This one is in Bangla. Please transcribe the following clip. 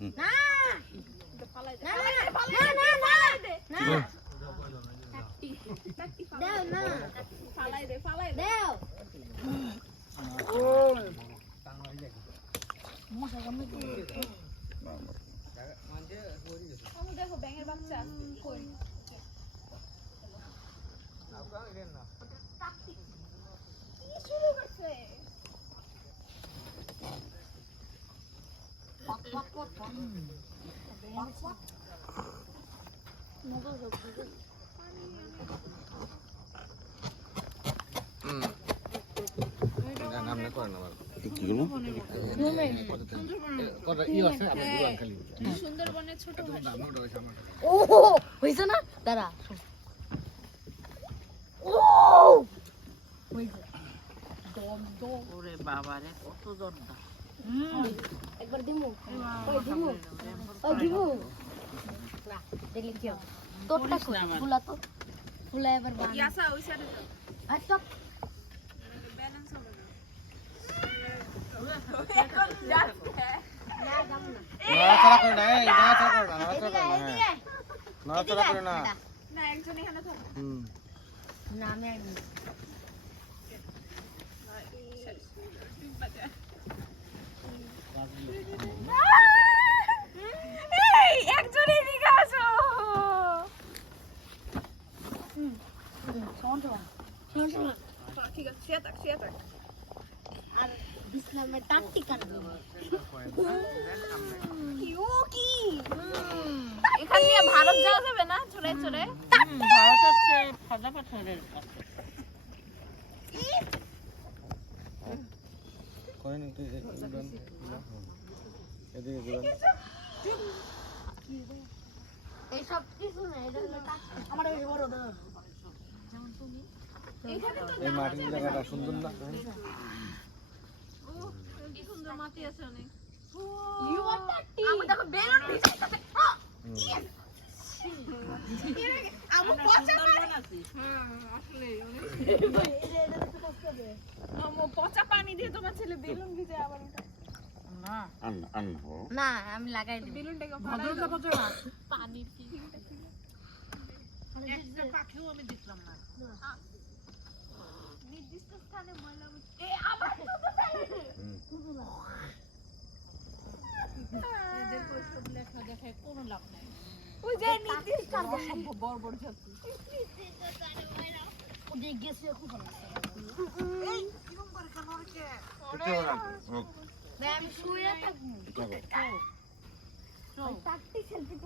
না ফালাই দে না দাও না ফালাই দে দাও ও মশা কামড়ে দিয়েছে আমি দেখো ব্যাঙের বাচ্চা কই কি শুরু করছে সুন্দরবনের ছোট ও হইছে না দাঁড়া ও হইছে দম দম ওরে বাবা রে কত জোরদার একবার দিমু ওই দিমু না দেখলি কি তোরটা ফুলা তো ফুলা এবার বান ইয়াসা ওই সাইডে যাও আচ্ছা ব্যালেন্স হবে না এখন যাচ্ছে না যাম না না চলা করে না না একজন এখানে থাকো না আমি আইনি এই একজনই দিকে আসো শোন ঠিক আছে সে থাক আর বিছনার টাট্টি কাটবে কি এখান দিয়ে ভারত যাওয়া যাবে না চলে ভারত হচ্ছে ফাজা পাথরের কাছে কোন তুই এদিকে ঘুরান এই সব কিছু না এটা আমার বেশি বড় দাও যেমন তুমি এইখানে তো এই মাটির জায়গাটা সুন্দর না ও কি সুন্দর মাটি আছে অনেক ইউ আর টাটি আমি দেখো বেলুন ভিজতেছে আমি পচা বানাছি আসলে অনেক এটা তো কষ্ট হবে আমি পচা পানি দিয়ে তোমার ছেলে বেলুন ভিজে আবার ওটা না আনবো না আমি লাগাই দিই বেলুনটাকে ভদ্রতা পচা পানির কি একটা পাখিও আমি দেখলাম না নির্দিষ্ট স্থানে ময়লা এ আবার তো এদের কষ্ট লেখা দেখায় কোনো লাভ নাই ওই যে নির্দিষ্ট সম্ভব বড় যাচ্ছে ওদের গেছে খুব ভালো এই কিরম করে কানরকে ওরে আমি শুয়ে থাকবো টাকটি সেলফি